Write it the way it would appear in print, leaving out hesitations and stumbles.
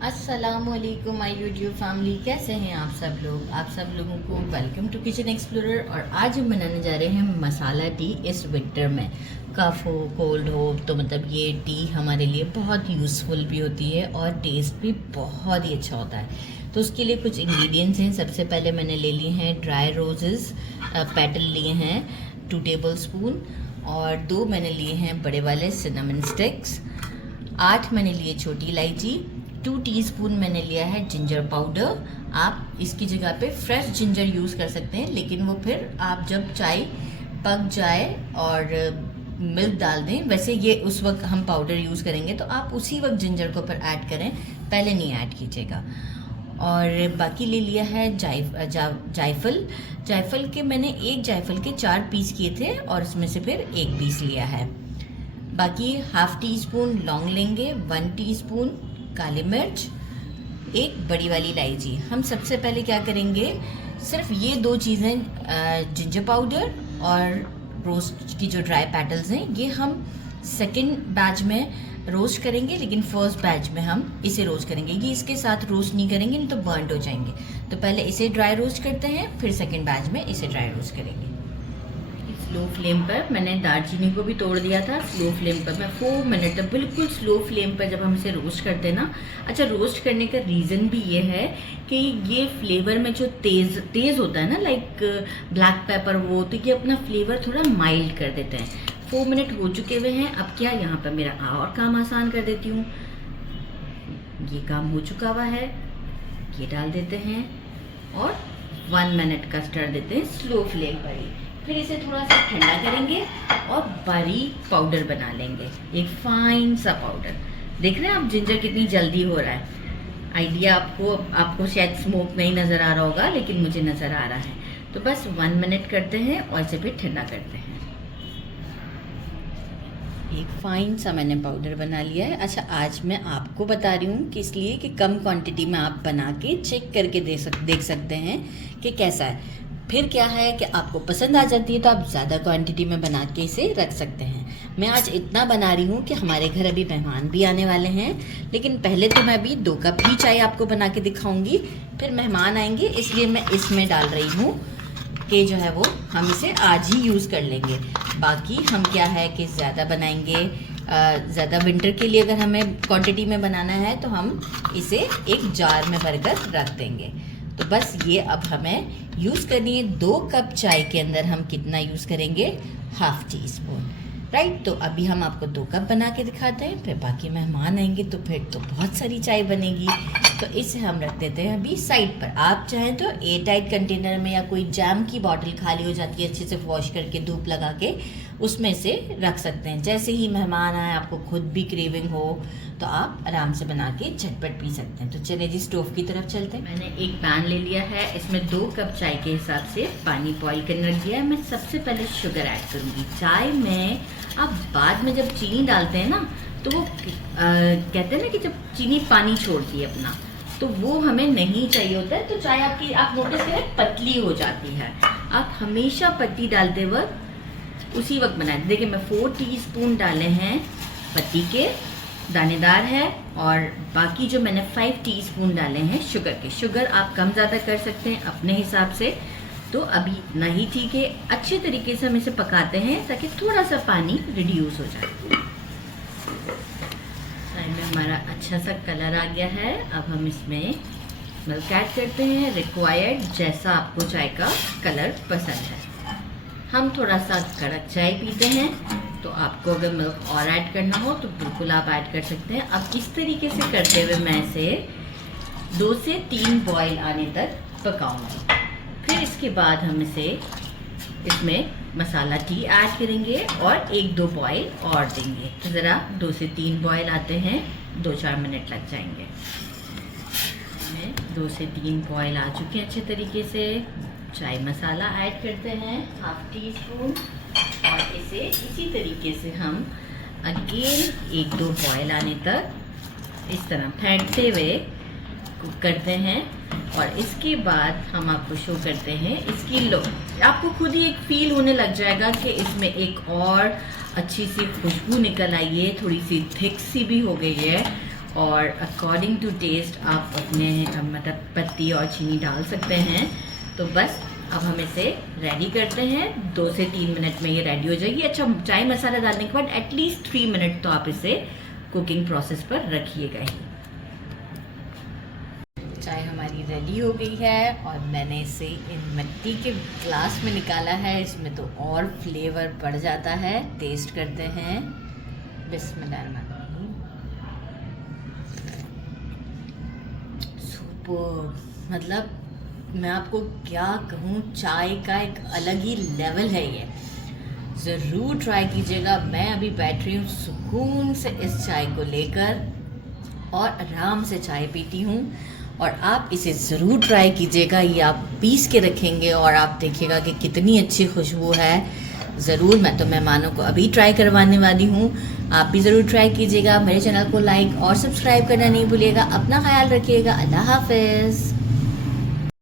अस्सलामुअलैकुम my YouTube family, कैसे हैं आप सब लोग। आप सब लोगों को वेलकम टू किचन एक्सप्लोरर। और आज हम बनाने जा रहे हैं मसाला टी इस विंटर में। कफ हो, कोल्ड हो, तो मतलब ये टी हमारे लिए बहुत यूज़फुल भी होती है और टेस्ट भी बहुत ही अच्छा होता है। तो उसके लिए कुछ इंग्रेडिएंट्स हैं। सबसे पहले मैंने ले लिए हैं ड्राई रोजेज़, पेटल लिए हैं 2 टेबल स्पून, और 2 मैंने लिए हैं बड़े वाले सिनेमन स्टिक्स, 8 मैंने लिए छोटी इलायची, 2 टीस्पून मैंने लिया है जिंजर पाउडर। आप इसकी जगह पे फ्रेश जिंजर यूज़ कर सकते हैं, लेकिन वो फिर आप जब चाय पक जाए और मिल्क डाल दें, वैसे ये उस वक्त हम पाउडर यूज़ करेंगे तो आप उसी वक्त जिंजर को फिर ऐड करें, पहले नहीं ऐड कीजिएगा। और बाकी ले लिया है जायफल। जायफल के मैंने एक जायफल के 4 पीस किए थे और उसमें से फिर 1 पीस लिया है। बाकी हाफ टी स्पून लौंग लेंगे, 1 टीस्पून काली मिर्च, 1 बड़ी वाली इलायची। हम सबसे पहले क्या करेंगे, सिर्फ ये 2 चीज़ें, जिंजर पाउडर और रोस्ट की जो ड्राई पेटल्स हैं, ये हम सेकंड बैच में रोस्ट करेंगे, लेकिन फर्स्ट बैच में हम इसे रोस्ट करेंगे। ये इसके साथ रोस्ट नहीं करेंगे, नहीं तो बर्न्ड हो जाएंगे। तो पहले इसे ड्राई रोस्ट करते हैं, फिर सेकंड बैच में इसे ड्राई रोस्ट करेंगे। स्लो फ्लेम पर मैंने दालचीनी को भी तोड़ दिया था। स्लो फ्लेम पर मैं 4 मिनट तक, बिल्कुल स्लो फ्लेम पर जब हम इसे रोस्ट करते हैं ना। अच्छा, रोस्ट करने का रीज़न भी ये है कि ये फ्लेवर में जो तेज़ होता है ना, लाइक ब्लैक पेपर, वो तो ये अपना फ्लेवर थोड़ा माइल्ड कर देते हैं। 4 मिनट हो चुके हुए हैं। अब क्या, यहाँ पर मेरा और काम आसान कर देती हूँ। ये काम हो चुका हुआ है, ये डाल देते हैं और 1 मिनट का स्टर देते हैं स्लो फ्लेम पर ही। फिर इसे थोड़ा सा ठंडा करेंगे और बारीक पाउडर बना लेंगे, एक फाइन सा पाउडर। देख रहे हैं आप जिंजर कितनी जल्दी हो रहा है। आइडिया आपको शायद स्मोक नहीं नज़र आ रहा होगा, लेकिन मुझे नज़र आ रहा है। तो बस 1 मिनट करते हैं और इसे फिर ठंडा करते हैं। एक फाइन सा मैंने पाउडर बना लिया है। अच्छा, आज मैं आपको बता रही हूँ कि इसलिए कि कम क्वांटिटी में आप बना के चेक करके देख सकते हैं कि कैसा है। फिर क्या है कि आपको पसंद आ जाती है तो आप ज़्यादा क्वांटिटी में बना के इसे रख सकते हैं। मैं आज इतना बना रही हूँ कि हमारे घर अभी मेहमान भी आने वाले हैं, लेकिन पहले तो मैं अभी 2 कप ही चाय आपको बना के दिखाऊंगी, फिर मेहमान आएंगे, इसलिए मैं इसमें डाल रही हूँ कि जो है वो हम इसे आज ही यूज़ कर लेंगे। बाकी हम क्या है कि ज़्यादा बनाएंगे, ज़्यादा विंटर के लिए अगर हमें क्वांटिटी में बनाना है तो हम इसे एक जार में भरकर रख देंगे। तो बस ये अब हमें यूज़ करनी है। 2 कप चाय के अंदर हम कितना यूज़ करेंगे, ½ टी स्पून, राइट। तो अभी हम आपको 2 कप बना के दिखाते हैं, फिर बाकी मेहमान आएंगे तो फिर तो बहुत सारी चाय बनेगी। तो इसे हम रख देते हैं अभी साइड पर। आप चाहें तो एयर टाइट कंटेनर में, या कोई जैम की बॉटल खाली हो जाती है अच्छे से वॉश करके धूप लगा के, उसमें से रख सकते हैं। जैसे ही मेहमान आए, आपको खुद भी क्रेविंग हो तो आप आराम से बना के झटपट पी सकते हैं। तो चलिए जी, स्टोव की तरफ चलते हैं। मैंने एक पैन ले लिया है, इसमें 2 कप चाय के हिसाब से पानी बॉईल करने रख दिया है। मैं सबसे पहले शुगर ऐड करूँगी। चाय में आप बाद में जब चीनी डालते हैं ना, तो वो कहते हैं ना कि जब चीनी पानी छोड़ती है अपना, तो वो हमें नहीं चाहिए होता है। तो चाय आपकी, आप नोटिस करें, पतली हो जाती है। आप हमेशा पत्ती डालते वक्त उसी वक्त बनाएं। देखिए, मैं 4 टीस्पून डाले हैं पत्ती के, दानेदार है, और बाकी जो मैंने 5 टीस्पून डाले हैं शुगर के। शुगर आप कम ज़्यादा कर सकते हैं अपने हिसाब से। तो अभी इतना ही ठीक है। अच्छे तरीके से हम इसे पकाते हैं ताकि थोड़ा सा पानी रिड्यूस हो जाए। चाय में हमारा अच्छा सा कलर आ गया है। अब हम इसमें मिल्क ऐड करते हैं, रिक्वायर्ड, जैसा आपको चाय का कलर पसंद है। हम थोड़ा सा कड़क चाय पीते हैं, तो आपको अगर मिल्क और ऐड करना हो तो बिल्कुल आप ऐड कर सकते हैं। अब इस तरीके से करते हुए मैं इसे 2 से 3 बॉयल आने तक पकाऊंगी। फिर इसके बाद हम इसमें मसाला टी ऐड करेंगे और 1-2 बॉयल और देंगे। तो ज़रा 2 से 3 बॉयल आते हैं, 2-4 मिनट लग जाएंगे। 2 से 3 बॉयल आ चुके हैं अच्छे तरीके से। चाय मसाला ऐड करते हैं, ½ टीस्पून, और इसे इसी तरीके से हम अगेन 1-2 बॉयल आने तक इस तरह फेंटते हुए कुक करते हैं। और इसके बाद हम आपको शो करते हैं इसकी आपको खुद ही एक फील होने लग जाएगा कि इसमें एक और अच्छी सी खुशबू निकल आई है, थोड़ी सी थिक सी भी हो गई है, और अकॉर्डिंग टू टेस्ट आप अपने मतलब पत्ती और चीनी डाल सकते हैं। तो बस अब हम इसे रेडी करते हैं। 2 से 3 मिनट में ये रेडी हो जाएगी। अच्छा, चाय मसाला डालने के बाद एटलीस्ट 3 मिनट तो आप इसे कुकिंग प्रोसेस पर रखिएगा ही। चाय हमारी रेडी हो गई है और मैंने इसे इन मिट्टी के ग्लास में निकाला है। इसमें तो और फ्लेवर बढ़ जाता है। टेस्ट करते हैं। बिस्मिल्लाहिर्रहमानिर्रहीम। सुपर, मतलब मैं आपको क्या कहूँ, चाय का एक अलग ही लेवल है ये। ज़रूर ट्राई कीजिएगा। मैं अभी बैठ रही हूँ सुकून से इस चाय को लेकर और आराम से चाय पीती हूँ। और आप इसे ज़रूर ट्राई कीजिएगा। ये आप पीस के रखेंगे और आप देखिएगा कि कितनी अच्छी खुशबू है। ज़रूर, मैं तो मेहमानों को अभी ट्राई करवाने वाली हूँ। आप भी ज़रूर ट्राई कीजिएगा। मेरे चैनल को लाइक और सब्सक्राइब करना नहीं भूलिएगा। अपना ख्याल रखिएगा। अल्लाह हाफ़िज़।